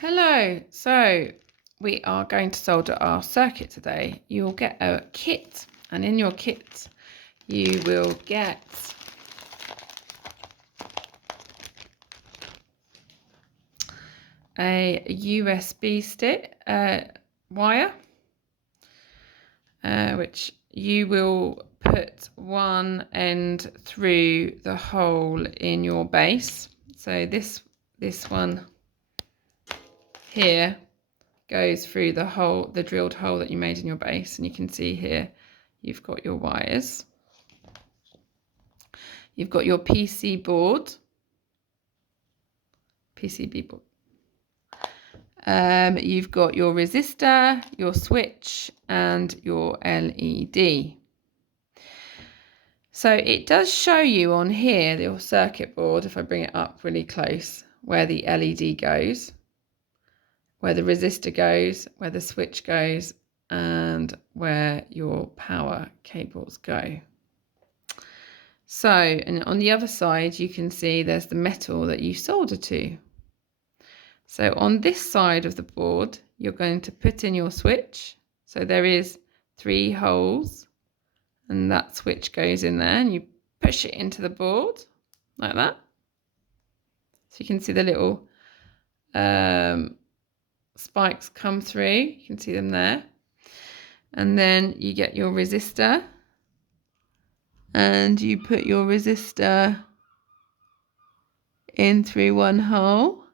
Hello, so we are going to solder our circuit today. You will get a kit, and in your kit you will get a USB stick wire, which you will put one end through the hole in your base. So this one here goes through the drilled hole that you made in your base, and you can see here you've got your wires. You've got your PCB board. You've got your resistor, your switch, and your LED. So it does show you on here, your circuit board, if I bring it up really close, where the LED goes, where the resistor goes, where the switch goes, and where your power cables go. So, and on the other side, you can see there's the metal that you solder to. So on this side of the board, you're going to put in your switch. So there is 3 holes, and that switch goes in there, and you push it into the board like that. So you can see the little spikes come through. You can see them there. And then you get your resistor, and you put your resistor in through one hole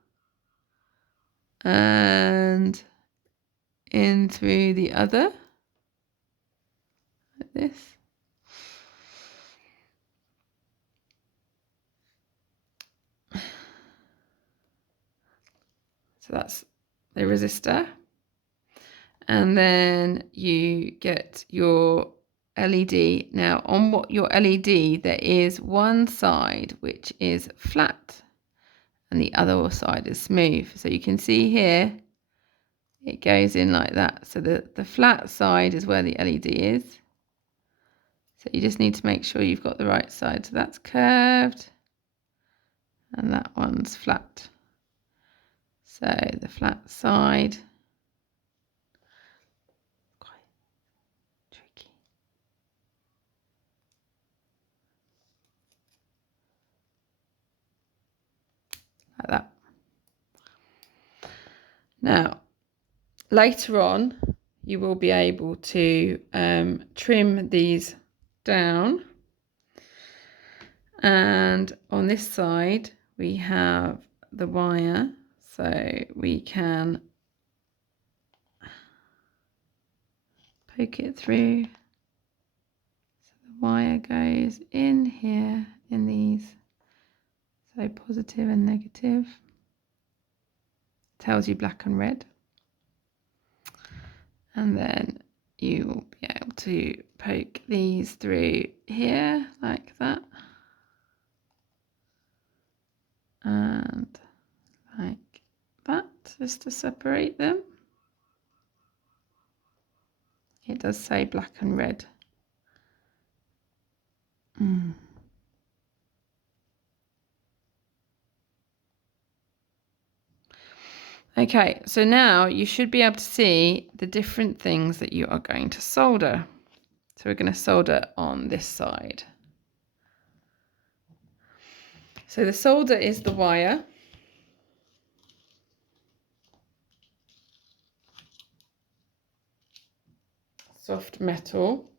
and in through the other, like this. So that's the resistor. And then you get your LED. Now on your LED, there is one side which is flat and the other side is smooth. So you can see here, it goes in like that. So the flat side is where the LED is. So you just need to make sure you've got the right side. So that's curved and that one's flat. So the flat side, quite tricky. Like that. Now, later on, you will be able to trim these down. And on this side, we have the wire, so we can poke it through. So the wire goes in here in these, so positive and negative. Tells you black and red. And then you will be able to poke these through here like that. And like that, just to separate them. It does say black and red. Okay, so now you should be able to see the different things that you are going to solder. So we're going to solder on this side. So the solder is the wire. Soft metal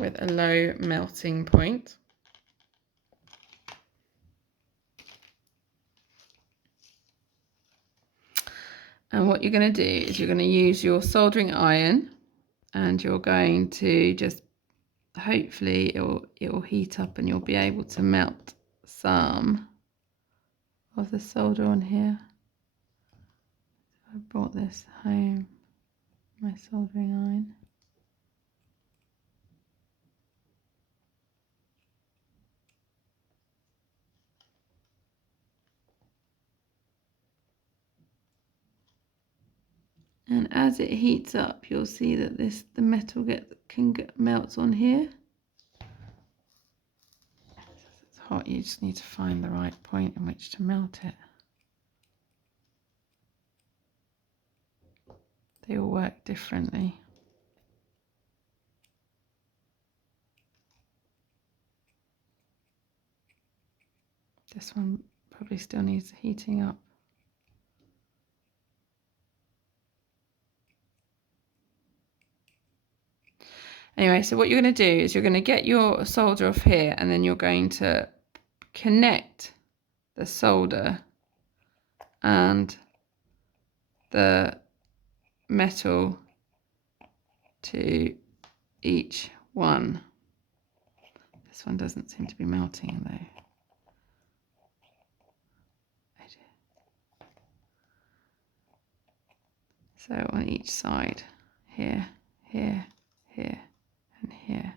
with a low melting point. And what you're going to do is you're going to use your soldering iron, and you're going to just, hopefully it will heat up and you'll be able to melt some of the solder on here. I brought this home, my soldering iron. And as it heats up, you'll see that the metal melts on here. It's hot, you just need to find the right point in which to melt it. They all work differently. This one probably still needs heating up. Anyway, so what you're going to do is you're going to get your solder off here, and then you're going to connect the solder and the metal to each one. This one doesn't seem to be melting though. So on each side, here, here, here, and here.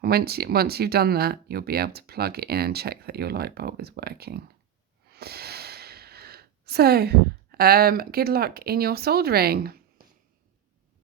And once you've done that, you'll be able to plug it in and check that your light bulb is working. So, good luck in your soldering.